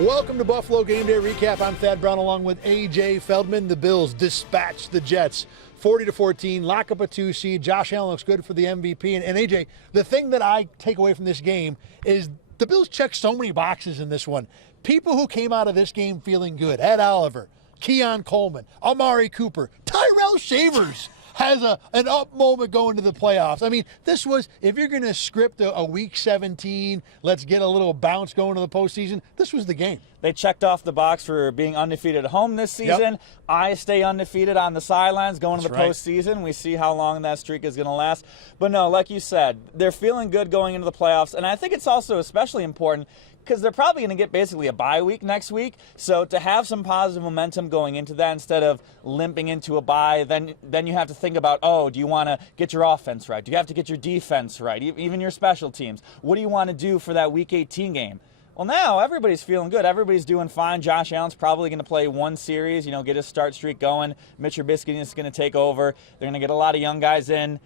Welcome to Buffalo Gameday Recap. I'm Thad Brown along with A.J. Feldman. The Bills dispatched the Jets 40-14, lock up a 2 seed. Josh Allen looks good for the MVP. And A.J., the thing that I take away from this game is the Bills checked so many boxes in this one. People who came out of this game feeling good: Ed Oliver, Keon Coleman, Amari Cooper, Tyrell Shavers has an up moment going to the playoffs. I mean, this was, if you're going to script a Week 17, let's get a little bounce going to the postseason, this was the game. They checked off the box for being undefeated at home this season. Yep. I stay undefeated on the sidelines going to the That's right. postseason. We see how long that streak is going to last. But no, like you said, they're feeling good going into the playoffs. And I think it's also especially important because they're probably going to get basically a bye week next week. So to have some positive momentum going into that instead of limping into a bye, then you have to think about, oh, do you want to get your offense right? Do you have to get your defense right? Even your special teams. What do you want to do for that Week 18 game? Well, now everybody's feeling good. Everybody's doing fine. Josh Allen's probably going to play one series, get his start streak going. Mitch Trubisky is going to take over. They're going to get a lot of young guys in.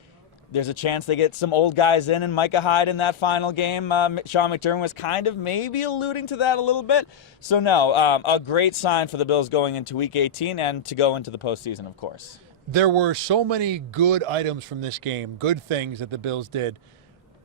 There's a chance they get some old guys in and Micah Hyde in that final game. Sean McDermott was kind of maybe alluding to that a little bit. So, no, a great sign for the Bills going into Week 18 and to go into the postseason, of course. There were so many good items from this game, good things that the Bills did.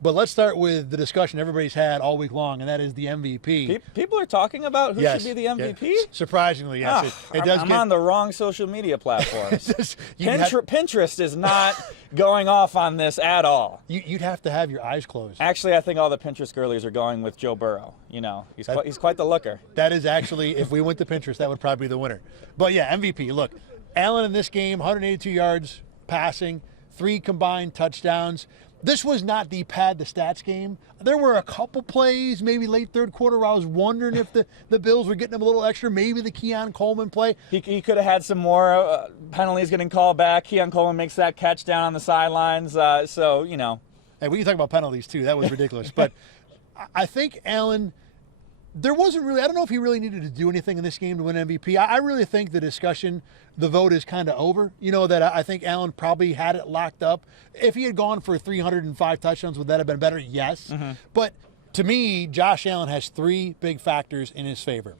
But let's start with the discussion everybody's had all week long, and that is the MVP. People are talking about who should be the MVP? Yes. Surprisingly, yes. I'm on the wrong social media platforms. Pinterest is not going off on this at all. You'd have to have your eyes closed. Actually, I think all the Pinterest girlies are going with Joe Burrow. He's quite the looker. That is actually, if we went to Pinterest, that would probably be the winner. But yeah, MVP. Look, Allen in this game, 182 yards passing, 3 combined touchdowns. This was not the pad the stats game. There were a couple plays, maybe late third quarter, where I was wondering if the Bills were getting him a little extra. Maybe the Keon Coleman play. He could have had some more penalties getting called back. Keon Coleman makes that catch down on the sidelines. Hey, we can talk about penalties, too. That was ridiculous. But I think Allen, there wasn't really, I don't know if he really needed to do anything in this game to win MVP. I really think the discussion, the vote is kind of over. That I think Allen probably had it locked up. If he had gone for 305 touchdowns, would that have been better? Yes. Mm-hmm. But to me, Josh Allen has 3 big factors in his favor.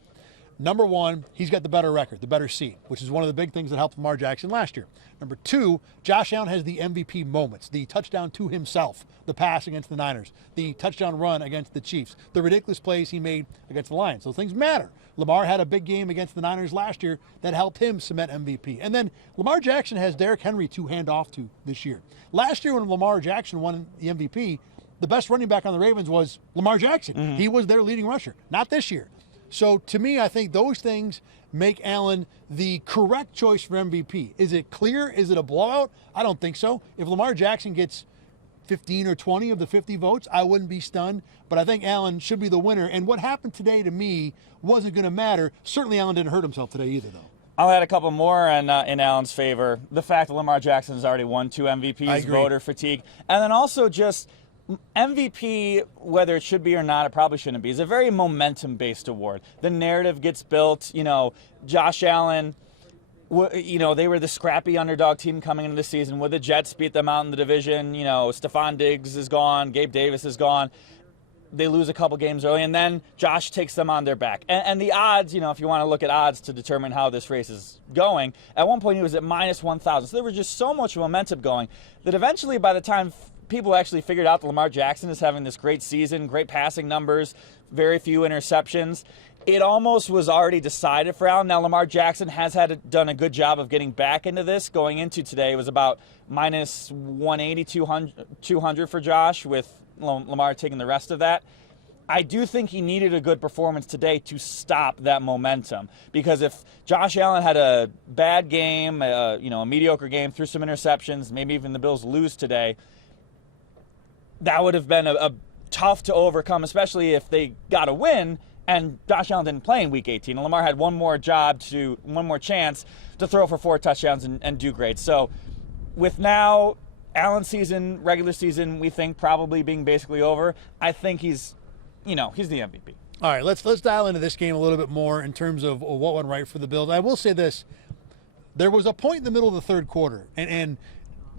Number 1, he's got the better record, the better seed, which is one of the big things that helped Lamar Jackson last year. Number 2, Josh Allen has the MVP moments, the touchdown to himself, the pass against the Niners, the touchdown run against the Chiefs, the ridiculous plays he made against the Lions. Those things matter. Lamar had a big game against the Niners last year that helped him cement MVP. And then Lamar Jackson has Derrick Henry to hand off to this year. Last year when Lamar Jackson won the MVP, the best running back on the Ravens was Lamar Jackson. Mm-hmm. He was their leading rusher. Not this year. So to me, I think those things make Allen the correct choice for MVP. Is it clear? Is it a blowout? I don't think so. If Lamar Jackson gets 15 or 20 of the 50 votes, I wouldn't be stunned. But I think Allen should be the winner. And what happened today to me wasn't going to matter. Certainly Allen didn't hurt himself today either, though. I'll add a couple more in Allen's favor. The fact that Lamar Jackson has already won 2 MVPs, voter fatigue. And then also just MVP, whether it should be or not, it probably shouldn't be, is a very momentum-based award. The narrative gets built. Josh Allen, they were the scrappy underdog team coming into the season. Would the Jets beat them out in the division? Stephon Diggs is gone. Gabe Davis is gone. They lose a couple games early, and then Josh takes them on their back. And the odds, if you want to look at odds to determine how this race is going, at one point he was at minus 1,000. So there was just so much momentum going that eventually by the time people actually figured out that Lamar Jackson is having this great season, great passing numbers, very few interceptions, it almost was already decided for Allen. Now, Lamar Jackson has done a good job of getting back into this. Going into today, it was about minus 180, 200 for Josh, with Lamar taking the rest of that. I do think he needed a good performance today to stop that momentum, because if Josh Allen had a bad game, a mediocre game, threw some interceptions, maybe even the Bills lose today, that would have been a tough to overcome, especially if they got a win and Josh Allen didn't play in Week 18. And Lamar had one more chance to throw for 4 touchdowns and do great. So with now Allen's season, regular season, we think probably being basically over, I think he's the MVP. All right, let's dial into this game a little bit more in terms of what went right for the Bills. I will say this. There was a point in the middle of the third quarter, and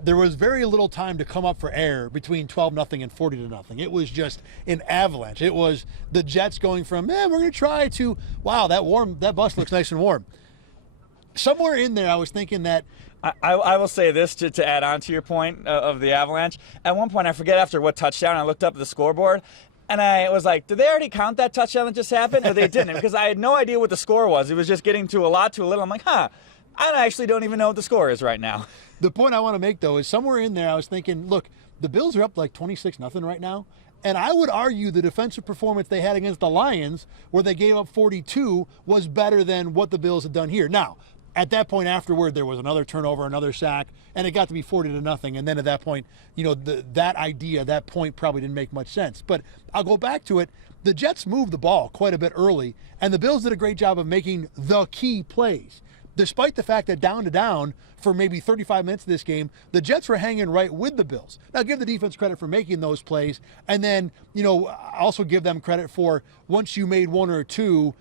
there was very little time to come up for air between 12-0 and 40-0. It was just an avalanche. It was the Jets going from, we're going to try to, wow, that bus looks nice and warm. Somewhere in there, I was thinking that. I will say this to add on to your point of the avalanche. At one point, I forget after what touchdown, I looked up at the scoreboard, and I was like, did they already count that touchdown that just happened? Or they didn't? Because I had no idea what the score was. It was just getting to a lot to a little. I'm like, I actually don't even know what the score is right now. The point I want to make, though, is somewhere in there I was thinking, look, the Bills are up like 26-0 right now. And I would argue the defensive performance they had against the Lions, where they gave up 42, was better than what the Bills had done here. Now, at that point afterward, there was another turnover, another sack, and it got to be 40-0. And then at that point, that point probably didn't make much sense. But I'll go back to it. The Jets moved the ball quite a bit early, and the Bills did a great job of making the key plays. Despite the fact that down to down for maybe 35 minutes of this game, the Jets were hanging right with the Bills. Now, give the defense credit for making those plays, and then, also give them credit for once you made one or two,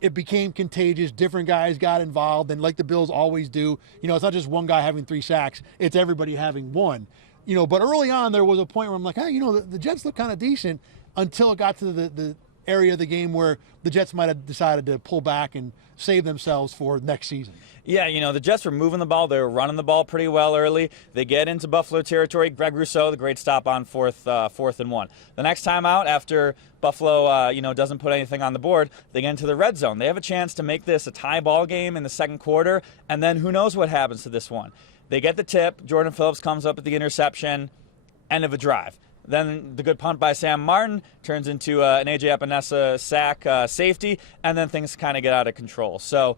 it became contagious. Different guys got involved, and like the Bills always do, it's not just one guy having 3 sacks, it's everybody having one. But early on, there was a point where I'm like, the Jets look kind of decent until it got to the area of the game where the Jets might have decided to pull back and save themselves for next season. Yeah, the Jets were moving the ball. They were running the ball pretty well early. They get into Buffalo territory. Greg Rousseau, the great stop on fourth and 1. The next time out, after Buffalo, doesn't put anything on the board, they get into the red zone. They have a chance to make this a tie ball game in the second quarter, and then who knows what happens to this one. They get the tip. Jordan Phillips comes up with the interception. End of a drive. Then the good punt by Sam Martin turns into an A.J. Epinesa sack safety, and then things kind of get out of control. So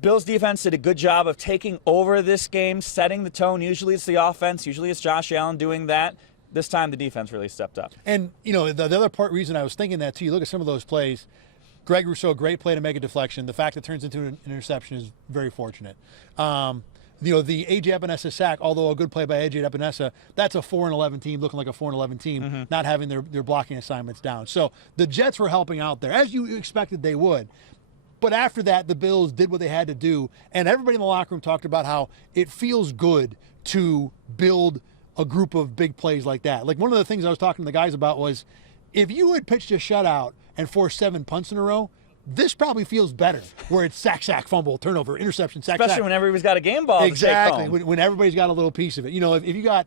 Bills defense did a good job of taking over this game, setting the tone. Usually it's the offense. Usually it's Josh Allen doing that. This time the defense really stepped up. And, the other reason I was thinking that, too, you look at some of those plays, Greg Rousseau, great play to make a deflection. The fact it turns into an interception is very fortunate. The A.J. Epinesa sack, although a good play by A.J. Epinesa, that's a 4-11 team, looking like a 4-11 team, not having their blocking assignments down. So the Jets were helping out there, as you expected they would. But after that, the Bills did what they had to do, and everybody in the locker room talked about how it feels good to build a group of big plays like that. Like, one of the things I was talking to the guys about was, if you had pitched a shutout and forced 7 punts in a row, this probably feels better, where it's sack, fumble, turnover, interception, sack, especially when everybody's got a game ball. Exactly, to take home. When everybody's got a little piece of it. If you got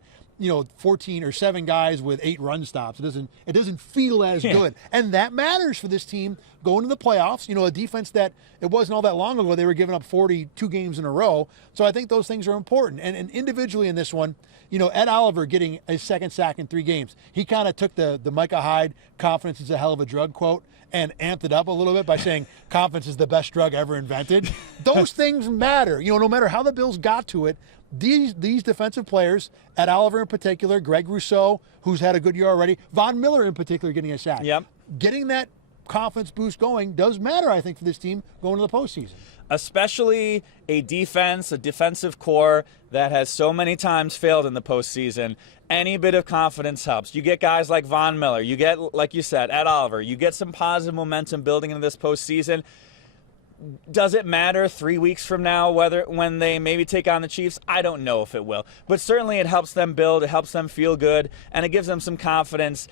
14 or 7 guys with 8 run stops, it doesn't feel as good, and that matters for this team going to the playoffs. A defense that it wasn't all that long ago they were giving up 42 games in a row. So I think those things are important. And individually in this one, Ed Oliver getting a second sack in 3 games, he kind of took the Micah Hyde "confidence is a hell of a drug" quote and amped it up a little bit by saying confidence is the best drug ever invented. Those things matter. No matter how the Bills got to it, these defensive players, Ed Oliver in particular, Greg Rousseau, who's had a good year already, Von Miller in particular getting a sack. Yep. Getting that confidence boost going does matter, I think, for this team going to the postseason. Especially a defensive core that has so many times failed in the postseason. Any bit of confidence helps. You get guys like Von Miller. You get, like you said, Ed Oliver. You get some positive momentum building into this postseason. Does it matter 3 weeks from now when they maybe take on the Chiefs? I don't know if it will. But certainly it helps them build, it helps them feel good, and it gives them some confidence.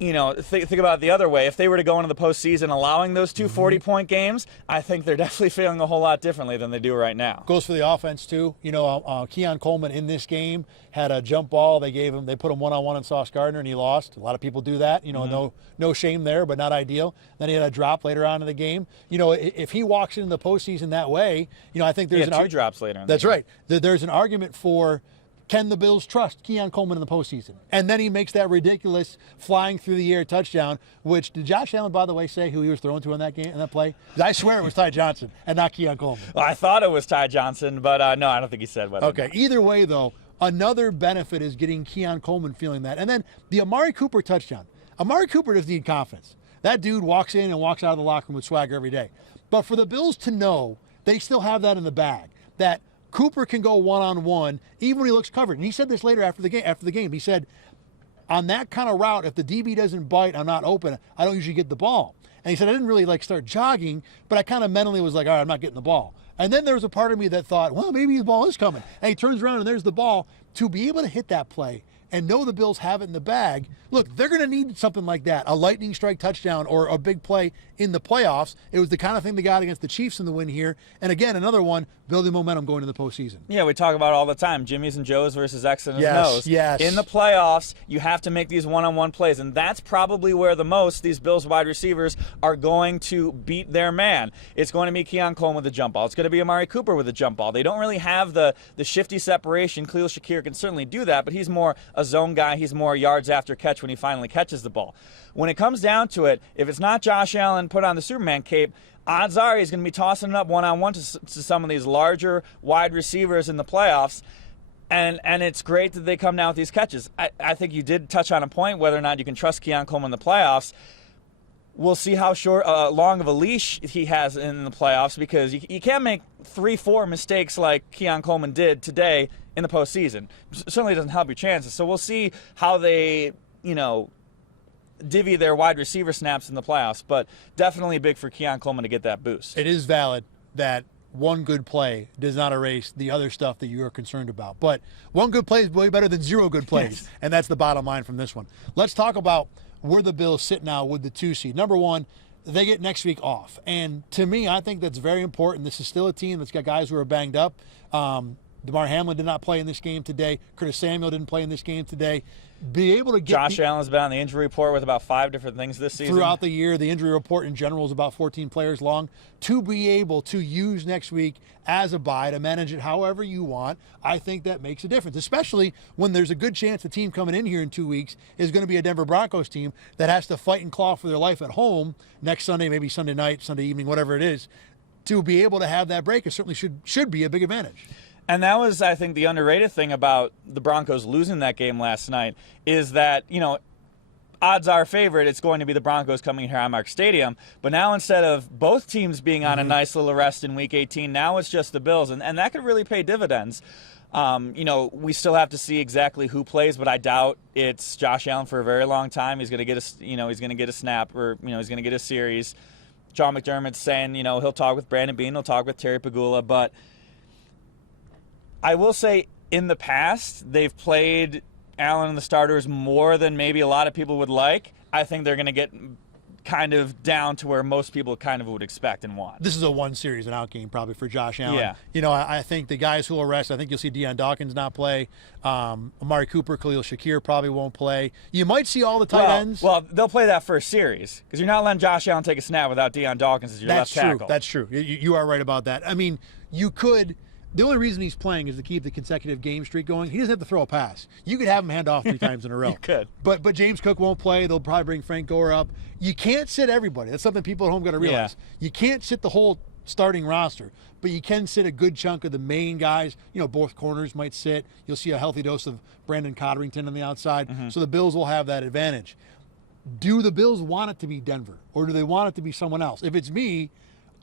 Think about it the other way. If they were to go into the postseason allowing those 2 40-point games, I think they're definitely feeling a whole lot differently than they do right now. Goes for the offense, too. Keon Coleman in this game had a jump ball. They put him one-on-one on Sauce Gardner, and he lost. A lot of people do that. No shame there, but not ideal. Then he had a drop later on in the game. If he walks into the postseason that way, I think there's 2 drops later. That's right. There's an argument for, can the Bills trust Keon Coleman in the postseason? And then he makes that ridiculous flying through the air touchdown, which, did Josh Allen, by the way, say who he was throwing to in that play? I swear it was Ty Johnson and not Keon Coleman. Well, I thought it was Ty Johnson, but no, I don't think he said whether. Okay, either way, though, another benefit is getting Keon Coleman feeling that. And then the Amari Cooper touchdown. Amari Cooper doesn't need confidence. That dude walks in and walks out of the locker room with swagger every day. But for the Bills to know they still have that in the bag, that Cooper can go one-on-one even when he looks covered. And he said this later after the game. He said, on that kind of route, if the DB doesn't bite, I'm not open, I don't usually get the ball. And he said, I didn't really start jogging, but I kind of mentally was like, all right, I'm not getting the ball. And then there was a part of me that thought, well, maybe the ball is coming. And he turns around and there's the ball. To be able to hit that play and know the Bills have it in the bag, look, they're going to need something like that, a lightning strike touchdown or a big play in the playoffs. It was the kind of thing they got against the Chiefs in the win here. And again, another one, building momentum going into the postseason. Yeah, we talk about it all the time, Jimmy's and Joe's versus X and Yes, O's. yes. In the playoffs, you have to make these one-on-one plays, and that's probably where the most these Bills wide receivers are going to beat their man. It's going to be Keon Coleman with a jump ball. It's going to be Amari Cooper with a jump ball. They don't really have the shifty separation. Khalil Shakir can certainly do that, but he's more a zone guy. He's more yards after catch when he finally catches the ball. When it comes down to it, if it's not Josh Allen put on the Superman cape, odds are he's going to be tossing it up one-on-one to some of these larger wide receivers in the playoffs. And it's great that they come down with these catches. I think you did touch on a point, whether or not you can trust Keon Coleman in the playoffs. We'll see how long of a leash he has in the playoffs, because you can't make 3-4 mistakes like Keon Coleman did today in the postseason. Certainly doesn't help your chances. So we'll see how they, divvy their wide receiver snaps in the playoffs. But definitely big for Keon Coleman to get that boost. It is valid that one good play does not erase the other stuff that you are concerned about. But one good play is way better than 0 good plays, Yes. And that's the bottom line from this one. Let's talk about where the Bills sit now with the 2 seed. Number one, they get next week off. And to me, I think that's very important. This is still a team that's got guys who are banged up. DeMar Hamlin did not play in this game today. Curtis Samuel didn't play in this game today. Be able to get Josh Allen's been on the injury report with about 5 different things this season. throughout the year. The injury report in general is about 14 players long. To be able to use next week as a bye to manage it however you want, I think that makes a difference, especially when there's a good chance the team coming in here in 2 weeks is going to be a Denver Broncos team that has to fight and claw for their life at home next Sunday, maybe Sunday night, Sunday evening, whatever it is. To be able to have that break, it certainly should be a big advantage. And that was, I think, the underrated thing about the Broncos losing that game last night is that, odds are favorite, it's going to be the Broncos coming here at Highmark Stadium. But now instead of both teams being on a nice little rest in Week 18, now it's just the Bills. And that could really pay dividends. We still have to see exactly who plays, but I doubt it's Josh Allen for a very long time. He's going to get a snap, or, he's going to get a series. John McDermott's saying, he'll talk with Brandon Beane, he'll talk with Terry Pagula, but I will say in the past, they've played Allen and the starters more than maybe a lot of people would like. I think they're going to get kind of down to where most people kind of would expect and want. This is a one series and out game probably for Josh Allen. Yeah. I think the guys who will rest, I think you'll see Deion Dawkins not play. Amari Cooper, Khalil Shakir probably won't play. You might see all the tight ends. Well, they'll play that first series because you're not letting Josh Allen take a snap without Deion Dawkins as your left tackle. That's true. You are right about that. I mean, you could. The only reason he's playing is to keep the consecutive game streak going. He doesn't have to throw a pass. You could have him hand off 3 times in a row. You could. But James Cook won't play. They'll probably bring Frank Gore up. You can't sit everybody. That's something people at home got to realize. Yeah. You can't sit the whole starting roster, but you can sit a good chunk of the main guys. Both corners might sit. You'll see a healthy dose of Brandon Codrington on the outside. Mm-hmm. So the Bills will have that advantage. Do the Bills want it to be Denver, or do they want it to be someone else? If it's me,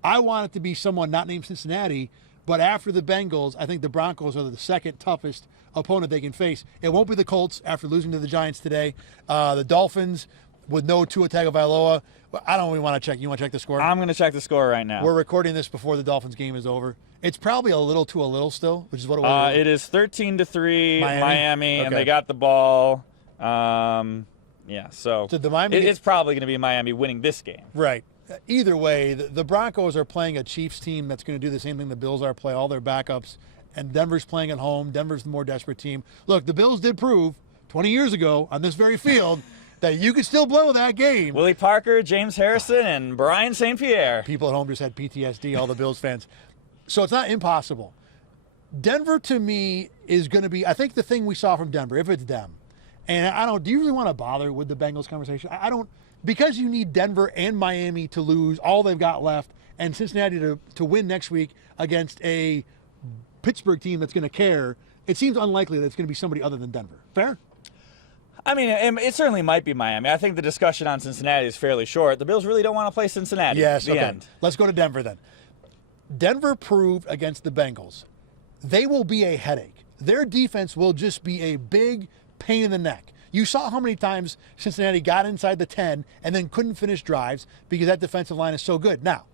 I want it to be someone not named Cincinnati. But after the Bengals, I think the Broncos are the second toughest opponent they can face. It won't be the Colts after losing to the Giants today. The Dolphins with no Tua Tagovailoa. I don't even want to check. You want to check the score? I'm going to check the score right now. We're recording this before the Dolphins game is over. It's probably a little still, which is what it was. It is 13-3 Miami, okay. And they got the ball. So Did the Miami it's probably going to be Miami winning this game. Right. Either way, the Broncos are playing a Chiefs team that's going to do the same thing the Bills are, play all their backups, and Denver's playing at home. Denver's the more desperate team. Look, the Bills did prove 20 years ago on this very field that you could still blow that game. Willie Parker, James Harrison, and Brian St. Pierre. People at home just had PTSD, all the Bills fans. So it's not impossible. Denver, to me, is going to be, I think the thing we saw from Denver, if it's them, and do you really want to bother with the Bengals conversation? I don't. Because you need Denver and Miami to lose all they've got left, and Cincinnati to win next week against a Pittsburgh team that's going to care, it seems unlikely that it's going to be somebody other than Denver. Fair? I mean, it certainly might be Miami. I think the discussion on Cincinnati is fairly short. The Bills really don't want to play Cincinnati. Yes, okay. End. Let's go to Denver then. Denver proved against the Bengals they will be a headache. Their defense will just be a big pain in the neck. You saw how many times Cincinnati got inside the 10 and then couldn't finish drives because that defensive line is so good. Now,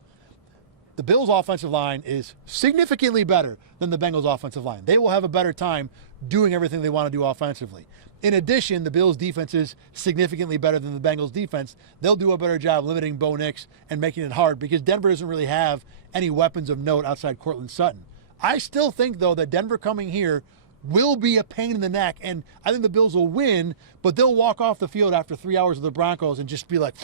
the Bills' offensive line is significantly better than the Bengals' offensive line. They will have a better time doing everything they want to do offensively. In addition, the Bills' defense is significantly better than the Bengals' defense. They'll do a better job limiting Bo Nix and making it hard because Denver doesn't really have any weapons of note outside Cortland Sutton. I still think, though, that Denver coming here will be a pain in the neck, and I think the Bills will win, but they'll walk off the field after 3 hours of the Broncos and just be like,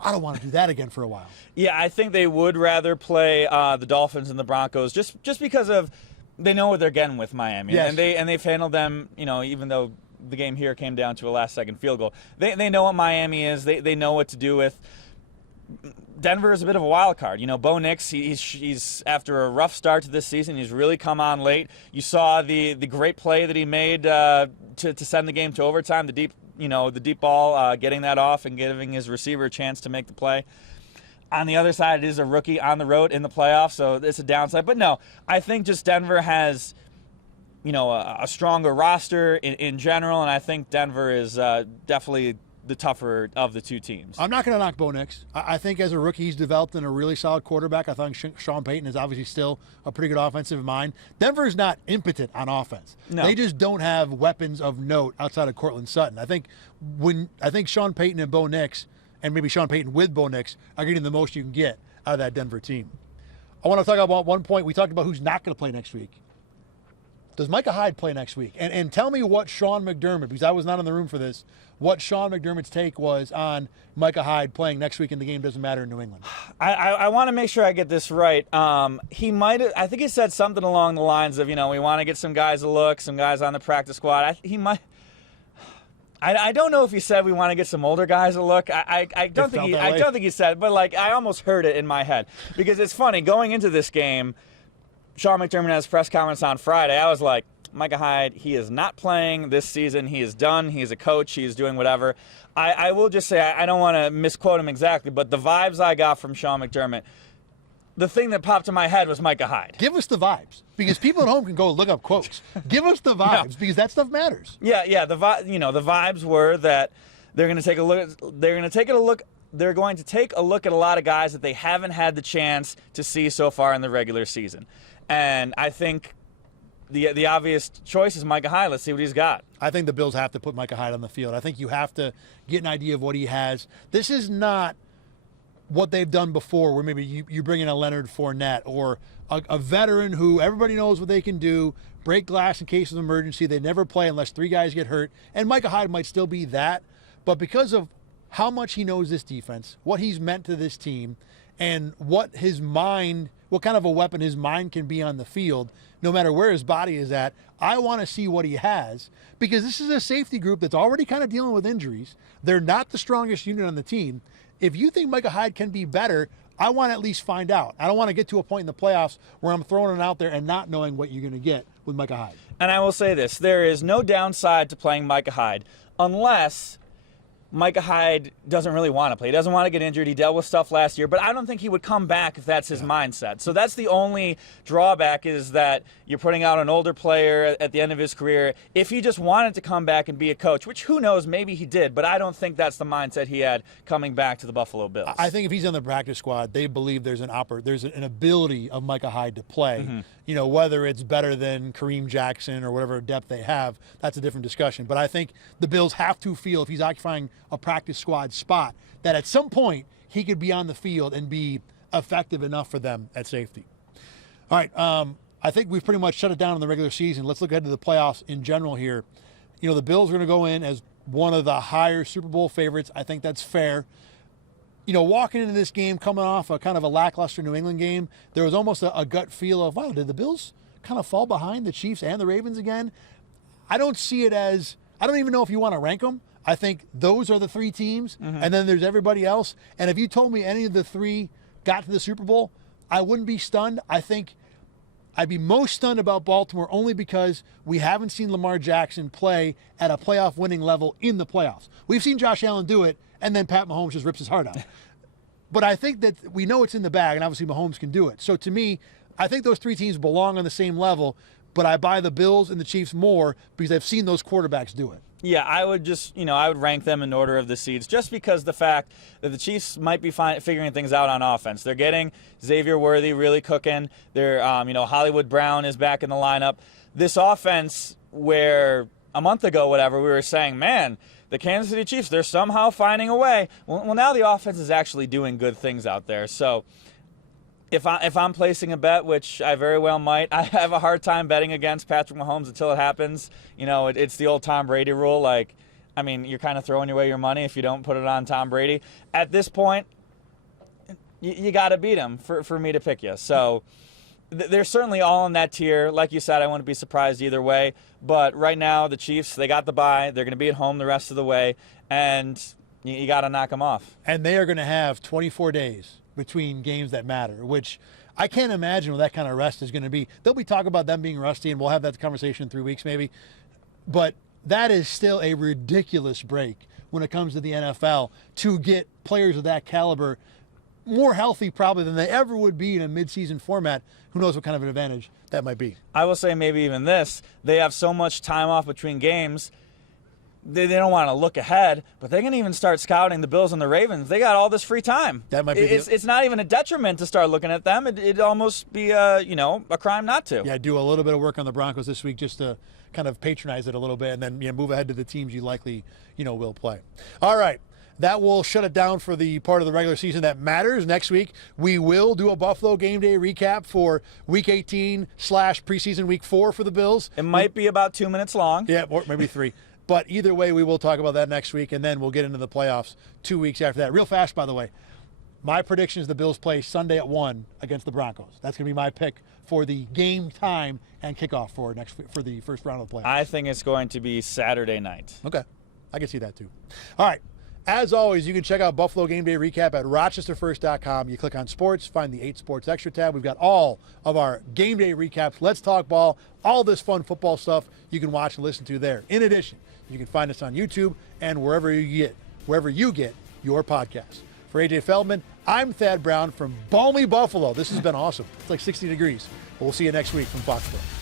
I don't want to do that again for a while. Yeah, I think they would rather play the Dolphins and the Broncos just because of they know what they're getting with Miami. Yes. And they've handled them, even though the game here came down to a last-second field goal. They know what Miami is. They know what to do with. Denver is a bit of a wild card. Bo Nix, he's after a rough start to this season. He's really come on late. You saw the great play that he made to send the game to overtime, the deep ball, getting that off and giving his receiver a chance to make the play. On the other side, it is a rookie on the road in the playoffs, so it's a downside. But no, I think just Denver has, a stronger roster in general, and I think Denver is definitely the tougher of the two teams. I'm not going to knock Bo Nix. I think as a rookie, he's developed in a really solid quarterback. I think Sean Payton is obviously still a pretty good offensive mind. Denver is not impotent on offense. No. They just don't have weapons of note outside of Cortland Sutton. I think Sean Payton and Bo Nix, and maybe Sean Payton with Bo Nix, are getting the most you can get out of that Denver team. I want to talk about one point. We talked about who's not going to play next week. Does Micah Hyde play next week? And tell me what Sean McDermott, because I was not in the room for this, what Sean McDermott's take was on Micah Hyde playing next week in the game doesn't matter in New England. I want to make sure I get this right. I think he said something along the lines of, we want to get some guys a look, some guys on the practice squad. I don't know if he said we want to get some older guys a look. I don't think he said, but I almost heard it in my head because it's funny going into this game. Sean McDermott has press conference on Friday. I was like, Micah Hyde, he is not playing this season. He is done. He is a coach. He is doing whatever. I will just say, I don't want to misquote him exactly, but the vibes I got from Sean McDermott, the thing that popped in my head was Micah Hyde. Give us the vibes, because people at home can go look up quotes. Give us the vibes, because that stuff matters. Yeah. The vibes were that they're going to take a look. They're going to take a look at a lot of guys that they haven't had the chance to see so far in the regular season. And I think the obvious choice is Micah Hyde. Let's see what he's got. I think the Bills have to put Micah Hyde on the field. I think you have to get an idea of what he has. This is not what they've done before, where maybe you bring in a Leonard Fournette or a veteran who everybody knows what they can do, break glass in case of emergency. They never play unless 3 guys get hurt. And Micah Hyde might still be that. But because of how much he knows this defense, what he's meant to this team, and what kind of a weapon his mind can be on the field, no matter where his body is at, I want to see what he has, because this is a safety group that's already kind of dealing with injuries. They're not the strongest unit on the team. If you think Micah Hyde can be better, I want to at least find out. I don't want to get to a point in the playoffs where I'm throwing it out there and not knowing what you're going to get with Micah Hyde. And I will say this, there is no downside to playing Micah Hyde unless Micah Hyde doesn't really want to play. He doesn't want to get injured. He dealt with stuff last year, but I don't think he would come back if that's his mindset. So that's the only drawback, is that you're putting out an older player at the end of his career. If he just wanted to come back and be a coach, which who knows, maybe he did, but I don't think that's the mindset he had coming back to the Buffalo Bills. I think if he's on the practice squad, they believe there's an ability of Micah Hyde to play. Mm-hmm. Whether it's better than Kareem Jackson or whatever depth they have, that's a different discussion. But I think the Bills have to feel, if he's occupying a practice squad spot, that at some point he could be on the field and be effective enough for them at safety. All right, I think we've pretty much shut it down in the regular season. Let's look ahead to the playoffs in general here. The Bills are going to go in as one of the higher Super Bowl favorites. I think that's fair. Walking into this game, coming off a kind of a lackluster New England game, there was almost a gut feel of, wow, did the Bills kind of fall behind the Chiefs and the Ravens again? I don't see it as, I don't even know if you want to rank them. I think those are the 3 teams, and then there's everybody else. And if you told me any of the 3 got to the Super Bowl, I wouldn't be stunned. I think I'd be most stunned about Baltimore only because we haven't seen Lamar Jackson play at a playoff winning level in the playoffs. We've seen Josh Allen do it, and then Pat Mahomes just rips his heart out. But I think that we know it's in the bag, and obviously Mahomes can do it. So to me, I think those 3 teams belong on the same level, but I buy the Bills and the Chiefs more because I've seen those quarterbacks do it. Yeah, I would just, I would rank them in order of the seeds just because the fact that the Chiefs might be figuring things out on offense. They're getting Xavier Worthy really cooking. They're, Hollywood Brown is back in the lineup. This offense where a month ago, whatever, we were saying, man, the Kansas City Chiefs, they're somehow finding a way. Well, now the offense is actually doing good things out there. So if I'm placing a bet, which I very well might, I have a hard time betting against Patrick Mahomes until it happens. It's the old Tom Brady rule. You're kind of throwing away your money if you don't put it on Tom Brady. At this point, you got to beat him for me to pick you. So they're certainly all in that tier. Like you said, I wouldn't be surprised either way. But right now, the Chiefs, they got the bye. They're going to be at home the rest of the way. And you got to knock them off. And they are going to have 24 days between games that matter, which I can't imagine what that kind of rest is going to be. They'll be talking about them being rusty, and we'll have that conversation in 3 weeks maybe. But that is still a ridiculous break when it comes to the NFL to get players of that caliber more healthy probably than they ever would be in a midseason format. Who knows what kind of an advantage that might be. I will say maybe even this. They have so much time off between games. They don't want to look ahead, but they can even start scouting the Bills and the Ravens. They got all this free time. That might be. It's not even a detriment to start looking at them. It'd almost be a crime not to. Yeah, do a little bit of work on the Broncos this week just to kind of patronize it a little bit, and then move ahead to the teams you likely will play. All right. That will shut it down for the part of the regular season that matters. Next week, we will do a Buffalo game day recap for Week 18 / preseason Week 4 for the Bills. It might be about 2 minutes long. Yeah, or maybe 3. But either way, we will talk about that next week, and then we'll get into the playoffs 2 weeks after that. Real fast, by the way, my prediction is the Bills play Sunday at 1 against the Broncos. That's going to be my pick for the game time and kickoff for the first round of the playoffs. I think it's going to be Saturday night. Okay. I can see that too. All right. As always, you can check out Buffalo Game Day Recap at rochesterfirst.com. You click on sports, find the 8 Sports Extra tab. We've got all of our Game Day recaps, Let's Talk Ball, all this fun football stuff you can watch and listen to there. In addition, you can find us on YouTube and wherever you get your podcasts. For AJ Feldman, I'm Thad Brown from balmy Buffalo. This has been awesome. It's like 60 degrees. But we'll see you next week from Foxborough.